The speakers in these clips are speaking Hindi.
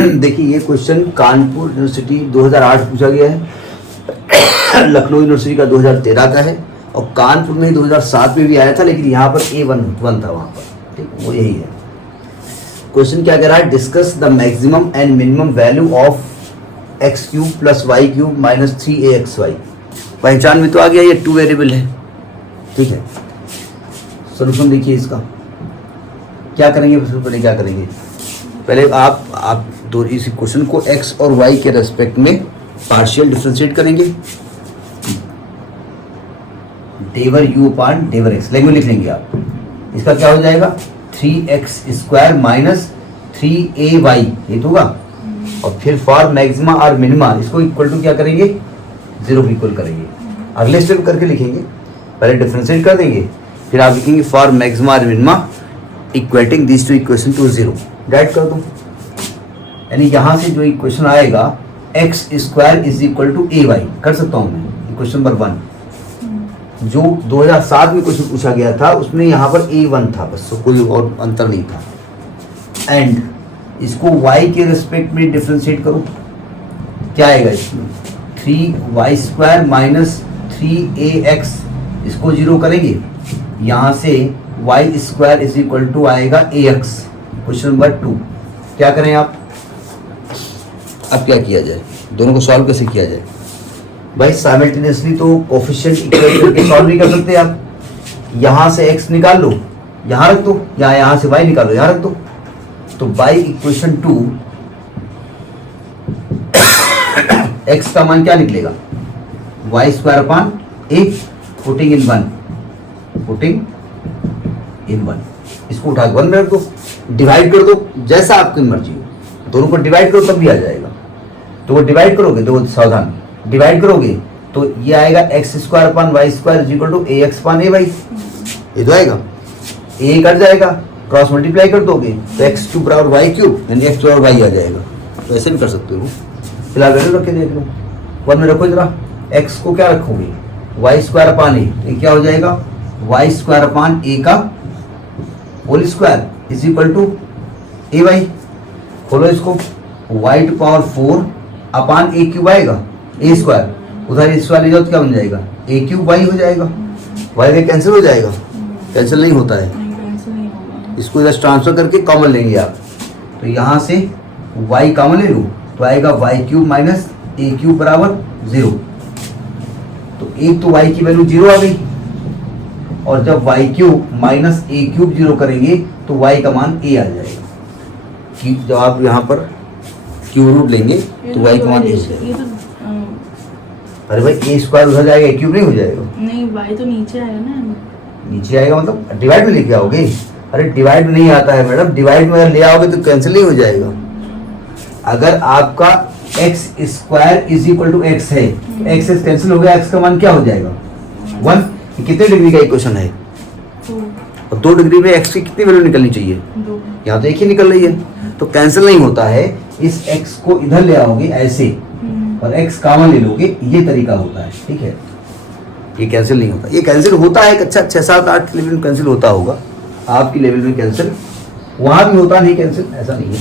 देखिए ये क्वेश्चन कानपुर यूनिवर्सिटी 2008 पूछा गया है, लखनऊ यूनिवर्सिटी का 2013 का है, और कानपुर में 2007 में भी आया था, लेकिन यहाँ पर A1 था वहाँ पर। ठीक, वो यही है। क्वेश्चन क्या कह रहा है, discuss the maximum and minimum value of x³ + y³ - 3axy। पहचान में तो आ गया, ये 2 वेरिएबल है। ठीक है, सोल्यूशन देखिए इसका क्या करेंगे। पहले क्या करेंगे, पहले आप दो इस क्वेश्चन को x और y के रेस्पेक्ट में पार्शियल डिफरेंशिएट करेंगे। डेवर u अपान डेवर x लैंग्वेज लिख लेंगे आप। इसका क्या हो जाएगा, 3x² - 3ay ये तो होगा। और फिर फॉर मैक्सिमा और मिनिमा इसको इक्वल टू क्या करेंगे, 0 को इक्वल करेंगे। अगले स्टेप करके लिखेंगे, पहले डिफरेंशिएट कर देंगे, फिर आप लिखेंगे फॉर मैक्सिमा और minima equating this to equation to 0। डाइट कर दो, यानी यहाँ से जो इक्वेशन आएगा x² = ay कर सकता हूँ मैं। इक्वेशन नंबर 1 जो 2007 में क्वेश्चन पूछा गया था उसमें यहाँ पर A1 था, बस कोई और अंतर नहीं था। एंड इसको y के रेस्पेक्ट में डिफरेंशिएट करो, क्या आएगा इसमें, 3y² - 3ax, इसको 0 करेंगे, यहाँ से y² = आएगा ax। क्वेश्चन नंबर 2 क्या करें आप, अब क्या किया जाए, दोनों को सॉल्व कैसे किया जाए भाई। साइमल्टेनियसली तो कोफिशिएंट इक्वेट करके सॉल्व नहीं कर सकते आप। यहाँ से x निकाल लो, यहाँ रख दो, या यहाँ से y निकालो, यहाँ रख दो। तो बाई इक्वेशन 2 x का मान क्या निकलेगा, y² / a पुटिंग इन 1, इसको उठा के 1 में रख दो, डिवाइड कर दो, जैसा आपकी मर्जी हो। दोनों को डिवाइड करो तब भी आ जाएगा। तो वो डिवाइड करोगे, तो सावधान, डिवाइड करोगे तो ये आएगा x² / y² = ax / ay, ये तो आएगा। a कट जाएगा, क्रॉस मल्टीप्लाई कर दोगे तो x³ = y³ यानी x = y आ जाएगा। तो ऐसे भी कर सकते हो। फिलहाल वैल्यू रख के देख लो, 1 में रखो जरा, x को क्या रखोगे, y² / a, ये क्या हो जाएगा, y² / a का होल स्क्वायर = ay। खोलो इसको, y⁴ अपान a³ आएगा, a², उधर a² ले जाओ तो क्या बन जाएगा, a³ y हो जाएगा। y का कैंसिल हो जाएगा, कैंसिल नहीं होता है, इसको इधर ट्रांसफर करके कॉमन लेंगे आप। तो यहाँ से y कॉमन ले लो तो आएगा y³ - a³ = 0। तो एक तो y की वैल्यू 0 आ गई, और जब y³ - a³ 0 करेंगे तो y का मान a आ जाएगा। कि जब आप यहाँ पर क्यूब रूट लेंगे तो y का मान a जाएगा। अरे भाई a² उधर जाएगा, a³ नहीं हो जाएगा, नहीं y तो नीचे आएगा ना, नीचे आएगा मतलब डिवाइड में लेके आओगे। अरे डिवाइड में नहीं आता है मैडम, डिवाइड में अगर ले आओगे तो कैंसिल नहीं हो जाएगा। अगर आपका x² = x है, x कैंसिल हो गया, x का मान क्या हो जाएगा, 1। कितने डिग्री का इक्वेशन है, और 2 डिग्री में x की कितनी वैल्यू निकलनी चाहिए, यहाँ तो एक ही निकल रही है, तो कैंसिल नहीं होता है। इस x को इधर ले आओगे ऐसे, और x कॉमन ले लोगे, ये तरीका होता है। ठीक है, ये कैंसिल नहीं होता, ये कैंसिल होता है। अच्छा 6, 7, 8 लेवल में कैंसिल होता होगा, आपकी लेवल में कैंसिल वहाँ भी होता नहीं कैंसिल, ऐसा नहीं है।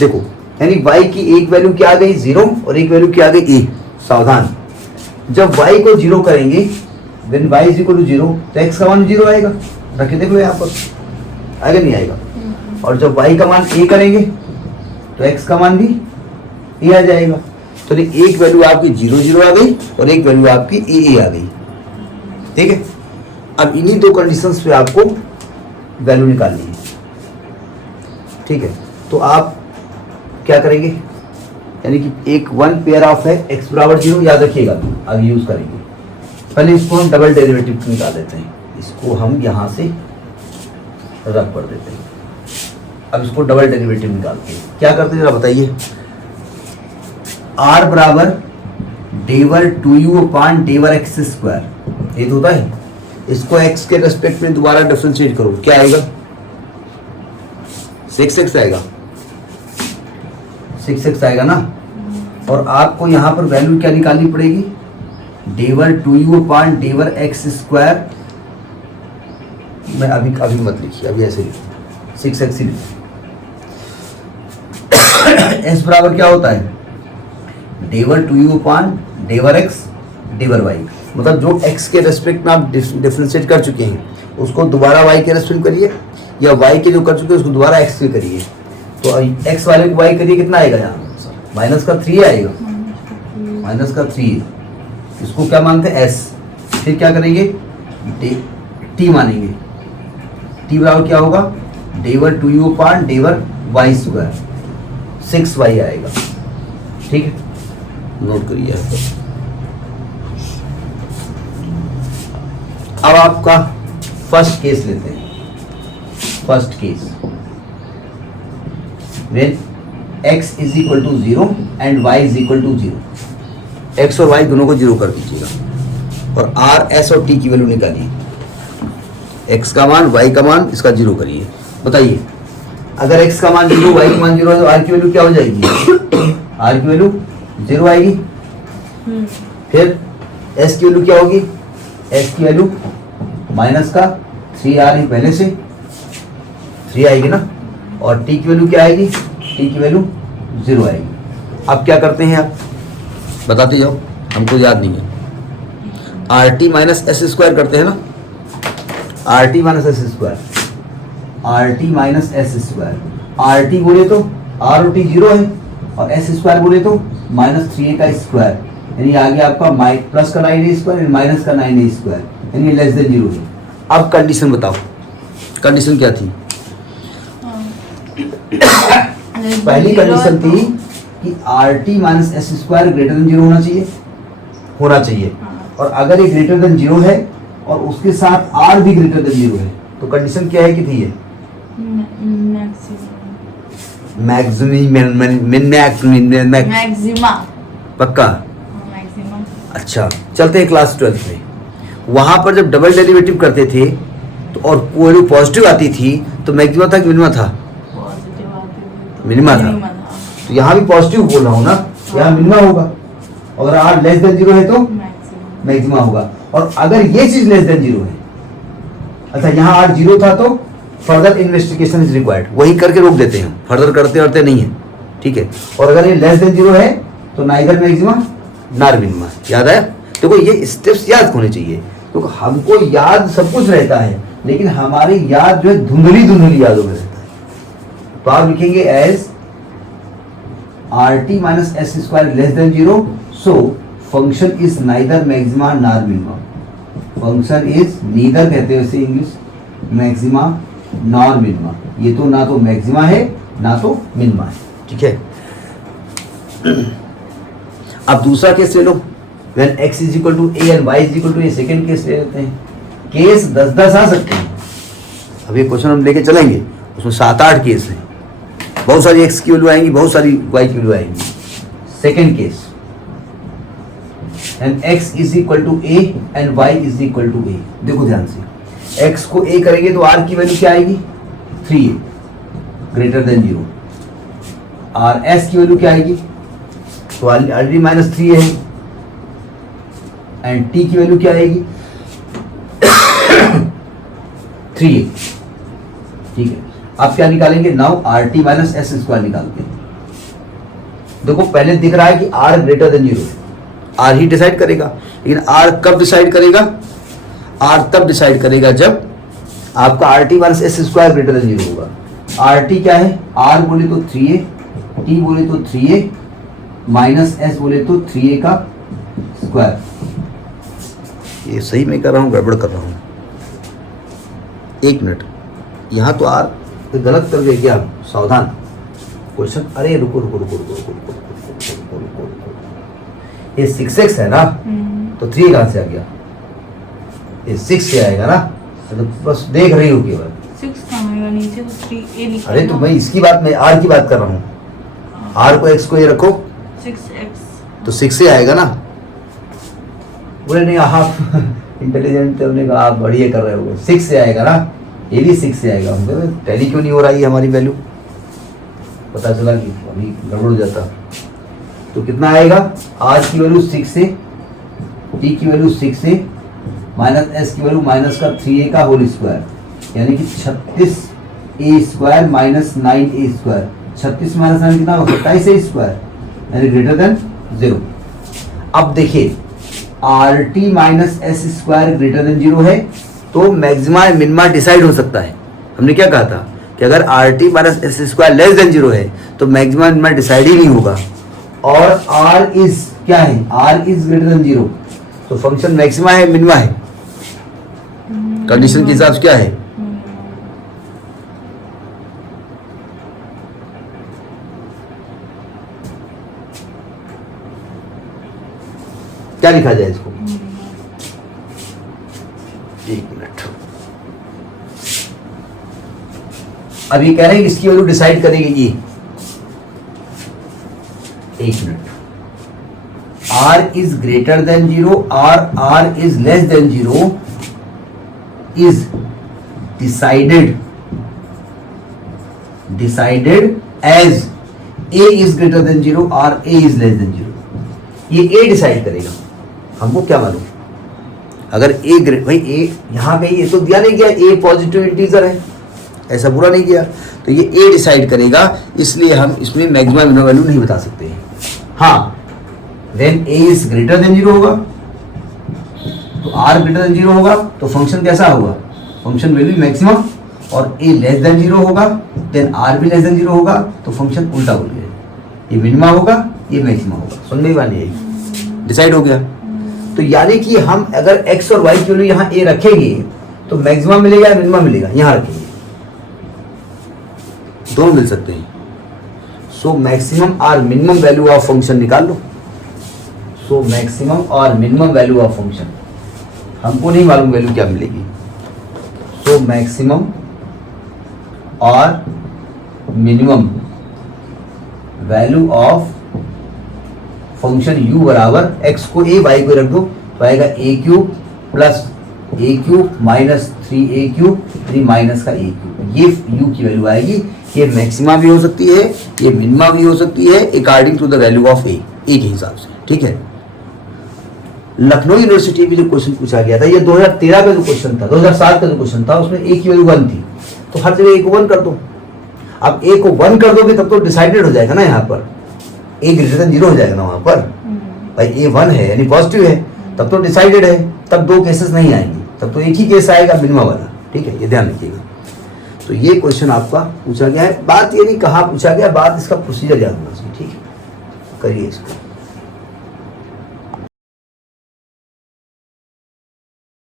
देखो यानी y की एक वैल्यू क्या आ गई 0, और एक वैल्यू क्या आ गई a। सावधान, जब y को 0 करेंगे, when y = 0 तो x का मान 0 आएगा। रखे देख लो यहाँ पर, आएगा नहीं आएगा। और जब y का मान a करेंगे तो x का मान भी a आ जाएगा। तो एक वैल्यू आपकी 0, 0 आ गई, और एक वैल्यू आपकी a आ गई। ठीक है, अब इन्हीं 2 कंडीशंस पे आपको वैल्यू निकालनी है। ठीक है, तो आप क्या करेंगे, यानी कि एक 1 पेयर ऑफ है x = 0, याद रखिएगा, आगे यूज करेंगे। पहले इसको हम डबल डेरिवेटिव निकाल देते हैं, इसको हम यहाँ से रख कर देते हैं। अब इसको डबल डेरिवेटिव निकालते हैं, क्या करते हैं जरा बताइए। r = डेवर 2u अपान डेवर x², ये तो होता है। इसको x के रेस्पेक्ट में दोबारा डिफरेंशिएट करो, क्या आएगा, 6x आएगा, 6x आएगा ना। और आपको यहाँ पर वैल्यू क्या निकालनी पड़ेगी, डेवर 2u अपान डेवर x²। मैं अभी मत लिखिए, अभी ऐसे लिखिए, 6x ही लिखिए। एस बराबर क्या होता है, del two u upon del x del y. मतलब जो एक्स के रेस्पेक्ट में आप डिफ्रेंशिएट कर चुके हैं उसको दोबारा वाई के रेस्पेक्ट में करिए, या वाई के जो कर चुके हैं उसको दोबारा एक्स के करिए। तो एक्स वाले को वाई करिए, कितना आएगा यहाँ माइनस का 3 आएगा, माइनस का 3, इसको क्या मानते हैं एस। फिर क्या करेंगे, टी मानेंगे, टी बराबर क्या होगा, del two u upon del y square, 6y आएगा। ठीक है, नोट करिए। अब आपका फर्स्ट केस लेते हैं। First case, when x is equal to 0 and y is equal to 0, x और y दोनों को 0 कर दीजिएगा और r, s और t की वैल्यू निकालिए। x का मान, y का मान, इसका 0 करिए। बताइए, अगर x का मान 0, y का मान 0 है तो r की वैल्यू क्या हो जाएगी, r की वैल्यू 0 आएगी। फिर s की वैल्यू क्या होगी, s की वैल्यू माइनस का 3r ही पहले से 3 आएगी ना, और t की वैल्यू क्या आएगी, t की वैल्यू 0 आएगी। अब क्या करते हैं, आप बताते जाओ, हमको याद नहीं है। Are t minus s square करते हैं ना, are t minus s square, are t minus s square. R T बोले तो आर और टी 0 है, और एस स्क्वायर बोले तो माइनस 3a का स्क्वायर, यानी आ गया आपका प्लस का 9a स्क्वायर माइनस का 9a स्क्वायर, यानी लेस देन 0 है। अब कंडीशन बताओ, कंडीशन क्या थी, पहली कंडीशन थी कि are t minus s square greater than 0 होना चाहिए, और अगर ये ग्रेटर देन 0 है और उसके साथ आर भी ग्रेटर देन 0 है तो कंडीशन क्या है कि थी ये मैक्सिमा। पक्का। मैक्सिमा। अच्छा, चलते हैं क्लास 12 में। वहां पर जब डबल डेरिवेटिव करते थे तो और वैल्यू पॉजिटिव आती थी तो मैक्सिमा था कि मिनिमा था, पॉजिटिव आती है मिनिमा था। तो यहाँ भी पॉजिटिव बोल रहा हूँ ना, यहाँ मिनिमा होगा, अगर आर लेस देन 0 है तो मैक्सिमा होगा। और अगर ये चीज लेस देन 0 है, अच्छा यहाँ आर 0 था तो फर्दर इन्वेस्टिगेशन इज रिक्वायर्ड, वही करके रोक देते हैं, फर्दर करते नहीं है। ठीक है, और अगर ये लेस देन 0 है तो नाइदर मैक्सिमा नार मिनिमा। याद आया? देखो ये स्टेप्स याद होने चाहिए, क्योंकि हमको याद सब कुछ रहता है लेकिन हमारी याद जो है धुंधली धुंधली यादों में रहता है। तो आप लिखेंगे as r t minus s square less than 0, so function is neither maxima nor minima. Function is neither कहते हैं वैसे इंग्लिश, मैक्सिमा नॉर मिनिमा। ये तो ना तो मैक्सिमा है ना तो मिनिमा है। ठीक है, अब दूसरा केस ले लो, when x is equal to a and y is equal to a। Second case ले लेते हैं। केस 10-10 आ सकते हैं। अब ये क्वेश्चन हम लेके चलेंगे, उसमें 7-8 केस हैं, बहुत सारी x की वैल्यू आएंगी, बहुत सारी y की वैल्यू आएंगी। Second case, and x is equal to a and y is equal to a। देखो ध्यान से, x को a करेंगे तो r की वैल्यू क्या आएगी, 3a ग्रेटर देन 0। और s की वैल्यू क्या आएगी, तो ऑलरेडी माइनस 3a है, एंड t की वैल्यू क्या आएगी 3a। ठीक है, आप क्या निकालेंगे, now are t minus s square निकालते हैं। देखो पहले दिख रहा है कि r ग्रेटर देन 0 है, r ही डिसाइड करेगा, लेकिन r कब डिसाइड करेगा, r तब डिसाइड करेगा जब आपका are t minus s square greater than 0 होगा। आर टी क्या है, r बोले तो 3a, t बोले तो 3a माइनस s बोले तो 3a का स्क्वायर। ये सही में कर रहा हूँ गड़बड़ कर रहा हूँ, एक मिनट, यहाँ तो आर गलत कर दिया क्या, सावधान। क्वेश्चन, अरे रुको रुको रुको रुको रुको रुको रुको रुको रुको, ये 6x है ना, तो 3 कहाँ से आ गया, ये 6 से आएगा ना, तो बस देख रही हो केवल 6 कहाँ आएगा, नीचे तो 3a लिखा। अरे तो मैं इसकी बात, मैं आर की बात कर रहा हूँ, आर को x को ये रखो 6x, तो 6 से आएगा ना। बोले नहीं आप इंटेलिजेंट होने का आप बढ़िया कर रहे हो, 6 से आएगा ना, ये भी 6 से आएगा। हम टैली क्यों नहीं हो रही है हमारी वैल्यू, पता चला कि अभी गड़बड़ हो जाता। तो कितना आएगा, r की वैल्यू 6 से, t की वैल्यू 6 से, माइनस s की वैल्यू माइनस का 3a का होल स्क्वायर, यानी कि 36a square minus 9a square. 36 minus 9 कितना होगा 27 है स्क्वायर यानी ग्रेटर देन 0। अब देखिए are t minus s square greater than 0 है तो मैक्सिमा या मिनिमा डिसाइड हो सकता है। हमने क्या कहा था कि अगर are t minus s square less than 0 है तो मैक्सिमा मिनिमा डिसाइड ही नहीं होगा। और आर इज क्या है, आर इज ग्रेटर देन 0 तो फंक्शन मैक्सिमा है मिनिमा है, कंडीशन के हिसाब से क्या है, क्या लिखा जाए इसको, एक मिनट। अब ये कह रहे हैं कि इसकी वैल्यू डिसाइड करेगी ये, एक minute. r is greater than 0 or r is less than 0 is decided as a is greater than 0 or a is less than 0। ये a डिसाइड करेगा। हमको क्या मालूम, अगर a भाई a यहाँ पे ये तो दिया नहीं गया, a पॉजिटिव इंटीजर है, ऐसा पूरा नहीं किया, तो ये a डिसाइड करेगा, इसलिए हम इसमें मैक्सिमम मिनिमम वैल्यू नहीं बता सकते हैं। हाँ when a is greater than 0 होगा तो r greater than 0 होगा तो फंक्शन कैसा होगा, फंक्शन विल बी मैक्सिमम, और a less than 0 होगा देन r भी less than 0 होगा तो फंक्शन उल्टा बोल गया, ये मिनिमा होगा ये मैक्सिमा होगा। समझ में वाली है, डिसाइड हो गया। तो यानी कि हम अगर x और y की वैल्यू यहाँ a रखेंगे तो मैक्सिमा मिलेगा या मिनिमा मिलेगा, यहाँ रखेंगे दोनों मिल सकते हैं। सो मैक्सिमम और मिनिमम वैल्यू ऑफ फंक्शन निकाल लो। सो मैक्सिमम और मिनिमम वैल्यू ऑफ फंक्शन हमको नहीं मालूम वैल्यू क्या मिलेगी। सो मैक्सिमम और minimum value of function u बराबर x को a y को रख दो तो आएगा a cube plus a cube minus 3a cube 3 minus का a क्यूब, ये u की वैल्यू आएगी। ये मैक्सिमा भी हो सकती है, ये मिनिमा भी हो सकती है according to the value of a के हिसाब से। ठीक है, लखनऊ यूनिवर्सिटी में जो क्वेश्चन पूछा गया था ये 2013 का जो क्वेश्चन था, 2007 का जो क्वेश्चन था, उसमें a की वैल्यू 1 थी तो हर जगह a को 1 कर दो। अब a को 1 कर दोगे तब तो डिसाइडेड हो जाएगा ना, यहाँ पर a ग्रेटर देन 0 हो जाएगा ना, वहां पर भाई a 1 है यानी पॉजिटिव है तब तो डिसाइडेड है, तब दो केसेस नहीं आएंगे, तब तो एक ही केस आएगा मिनिमा वाला। ठीक है, ये ध्यान रखिएगा। तो ये क्वेश्चन आपका पूछा गया है, बात ये नहीं कहाँ पूछा गया, बात इसका प्रोसीजर याद होना चाहिए। ठीक है, करिए इसको।